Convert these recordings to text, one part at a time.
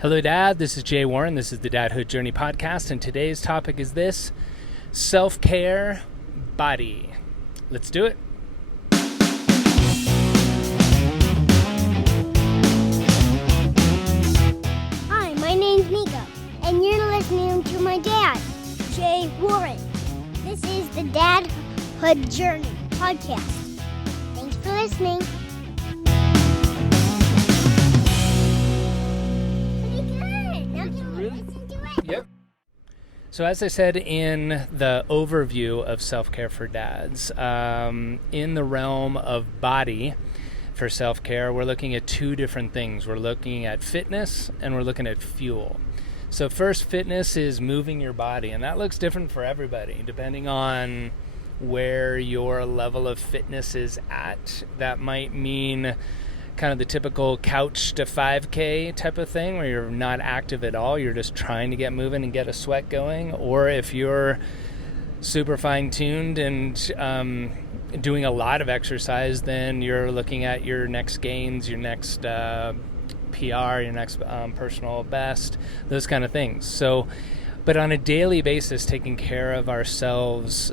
Hello, Dad. This is Jay Warren. This is the Dadhood Journey podcast, and today's topic is this: self-care body. Let's do it. Hi, my name's Nico, and you're listening to my dad, Jay Warren. This is the Dadhood Journey podcast. Thanks for listening. Yep. So as I said in the overview of self-care for dads, in the realm of body for self-care, we're looking at two different things. We're looking at fitness and we're looking at fuel. So first, fitness is moving your body, and that looks different for everybody depending on where your level of fitness is at. That might mean kind of the typical couch to 5K type of thing where you're not active at all, you're just trying to get moving and get a sweat going. Or if you're super fine-tuned and doing a lot of exercise, then you're looking at your next gains, your next PR, your next personal best, those kind of things. But on a daily basis, taking care of ourselves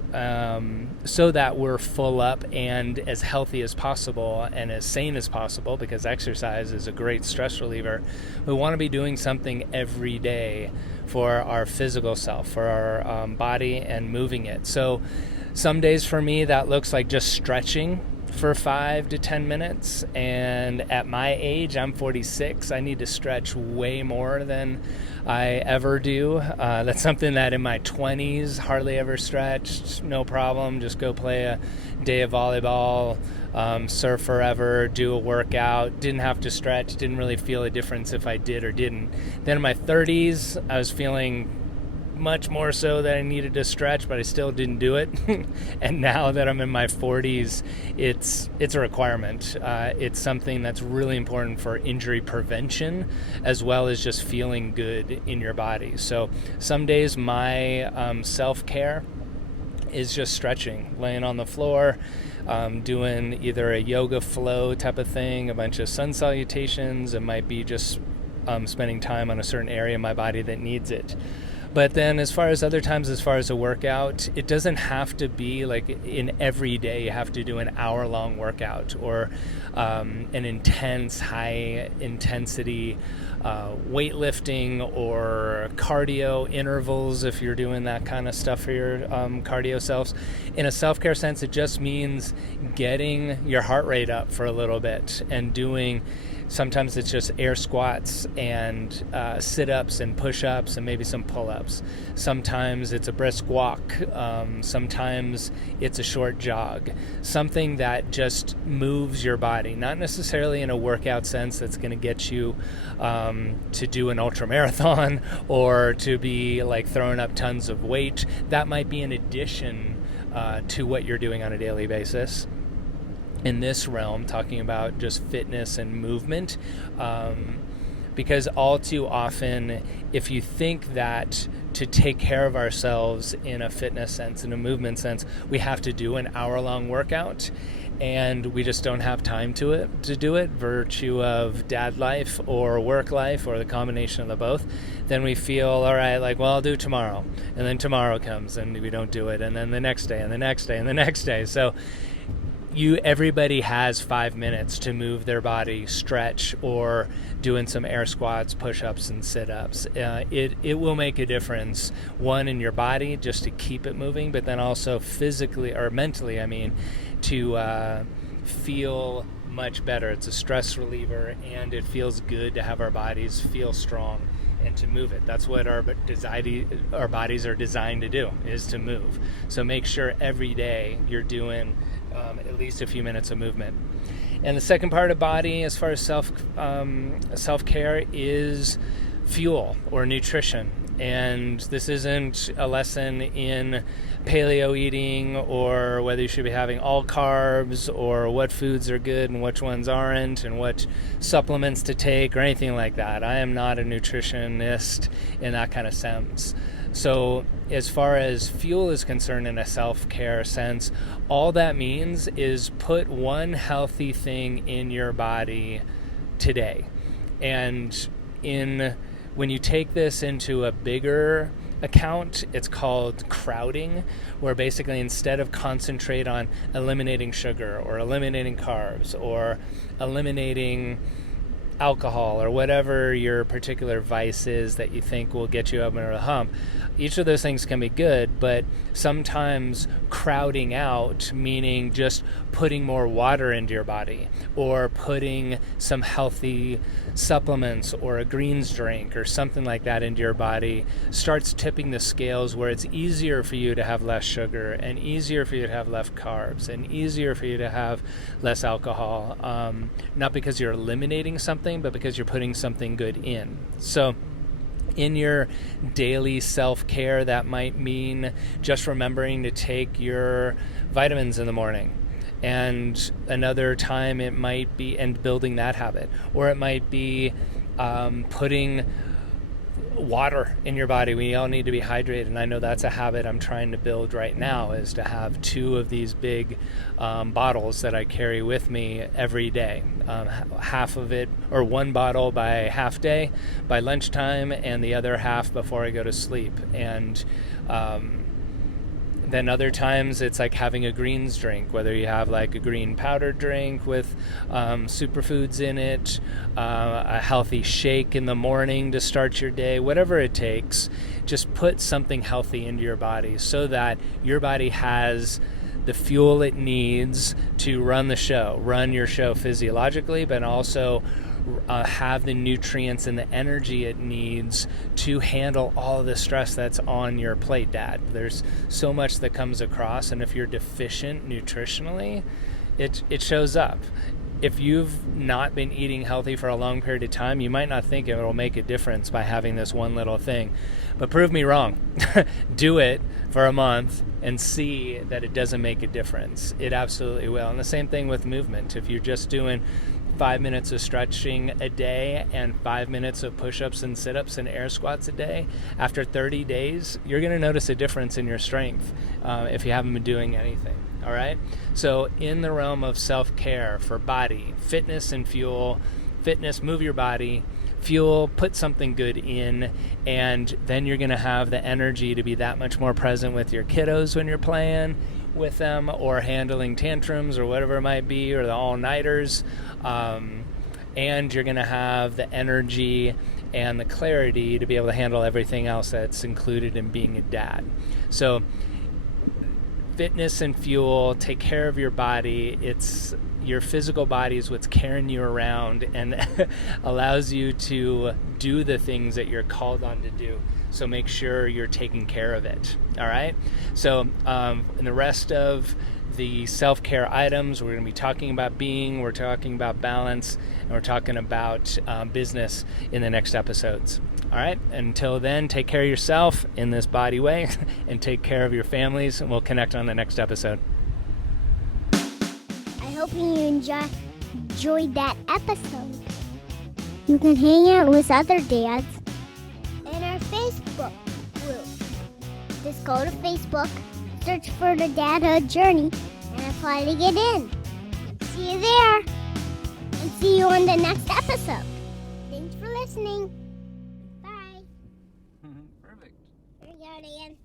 so that we're full up and as healthy as possible and as sane as possible, because exercise is a great stress reliever. We want to be doing something every day for our physical self, for our body, and moving it. So some days for me, that looks like just stretching for 5 to 10 minutes. And at my age, I'm 46, I need to stretch way more than I ever do. That's something that in my 20s hardly ever stretched, no problem, just go play a day of volleyball, surf forever, do a workout, didn't have to stretch, didn't really feel a difference if I did or didn't. Then in my 30s, I was feeling much more so that I needed to stretch, but I still didn't do it. And now that I'm in my 40s, it's a requirement. It's something that's really important for injury prevention as well as just feeling good in your body. So some days my self-care is just stretching, laying on the floor, doing either a yoga flow type of thing, a bunch of sun salutations. It might be just spending time on a certain area of my body that needs it. But then as far as other times, as far as a workout, it doesn't have to be like in every day you have to do an hour-long workout or an intense, high-intensity weightlifting or cardio intervals if you're doing that kind of stuff for your cardio selves. In a self-care sense, it just means getting your heart rate up for a little bit and doing. Sometimes it's just air squats and sit-ups and push-ups and maybe some pull-ups. Sometimes it's a brisk walk. Sometimes it's a short jog. Something that just moves your body, not necessarily in a workout sense that's going to get you to do an ultra marathon or to be like throwing up tons of weight. That might be in addition to what you're doing on a daily basis. In this realm, talking about just fitness and movement, because all too often, if you think that to take care of ourselves in a fitness sense, in a movement sense, we have to do an hour-long workout, and we just don't have time to do it, virtue of dad life or work life or the combination of the both, then we feel, all right, like, well, I'll do tomorrow. And then tomorrow comes and we don't do it, and then the next day and the next day and the next day. So everybody has 5 minutes to move their body, stretch, or doing some air squats, push-ups, and sit-ups. It will make a difference, one, in your body, just to keep it moving, but then also physically, or mentally, to feel much better. It's a stress reliever, and it feels good to have our bodies feel strong and to move it. That's what our bodies are designed to do, is to move. So make sure every day you're doing at least a few minutes of movement. And the second part of body, as far as self-care, is fuel or nutrition. And this isn't a lesson in paleo eating or whether you should be having all carbs or what foods are good and which ones aren't and what supplements to take or anything like that. I am not a nutritionist in that kind of sense. So as far as fuel is concerned in a self-care sense, all that means is put one healthy thing in your body today. And in When you take this into a bigger account, it's called crowding, where basically instead of concentrate on eliminating sugar or eliminating carbs or eliminating alcohol or whatever your particular vice is that you think will get you over the hump, each of those things can be good, but sometimes crowding out, meaning just putting more water into your body or putting some healthy supplements or a greens drink or something like that into your body, starts tipping the scales where it's easier for you to have less sugar and easier for you to have less carbs and easier for you to have less alcohol, not because you're eliminating something, but because you're putting something good in. So in your daily self-care, that might mean just remembering to take your vitamins in the morning. And another time it might be, and building that habit, or it might be putting water in your body. We all need to be hydrated, and I know that's a habit I'm trying to build right now, is to have 2 of these big bottles that I carry with me every day. Half of it, or 1 bottle by half day, by lunchtime, and the other half before I go to sleep. And then other times it's like having a greens drink, whether you have like a green powder drink with superfoods in it, a healthy shake in the morning to start your day, whatever it takes. Just put something healthy into your body so that your body has the fuel it needs to run your show physiologically, but also have the nutrients and the energy it needs to handle all of the stress that's on your plate, Dad. There's so much that comes across, and if you're deficient nutritionally, it shows up. If you've not been eating healthy for a long period of time, you might not think it'll make a difference by having this one little thing. But prove me wrong. Do it for a month and see that it doesn't make a difference. It absolutely will. And the same thing with movement. If you're just doing 5 minutes of stretching a day and 5 minutes of push-ups and sit-ups and air squats a day, after 30 days, you're going to notice a difference in your strength if you haven't been doing anything. All right? So in the realm of self-care for body, fitness and fuel, fitness, move your body, fuel, put something good in, and then you're going to have the energy to be that much more present with your kiddos when you're playing with them or handling tantrums or whatever it might be, or the all-nighters, and you're going to have the energy and the clarity to be able to handle everything else that's included in being a dad. So fitness and fuel, take care of your body. It's your physical body is what's carrying you around and allows you to do the things that you're called on to do. So make sure you're taking care of it. All right. So in the rest of the self-care items, we're going to be talking about being, we're talking about balance, and we're talking about business in the next episodes. All right. Until then, take care of yourself in this body way and take care of your families, and we'll connect on the next episode. I hope you enjoyed that episode. You can hang out with other dads in our Facebook group. Just go to Facebook, search for the Dadhood Journey, and apply to get in. See you there, and see you on the next episode. Thanks for listening. Bye. Perfect. There you go, Dan.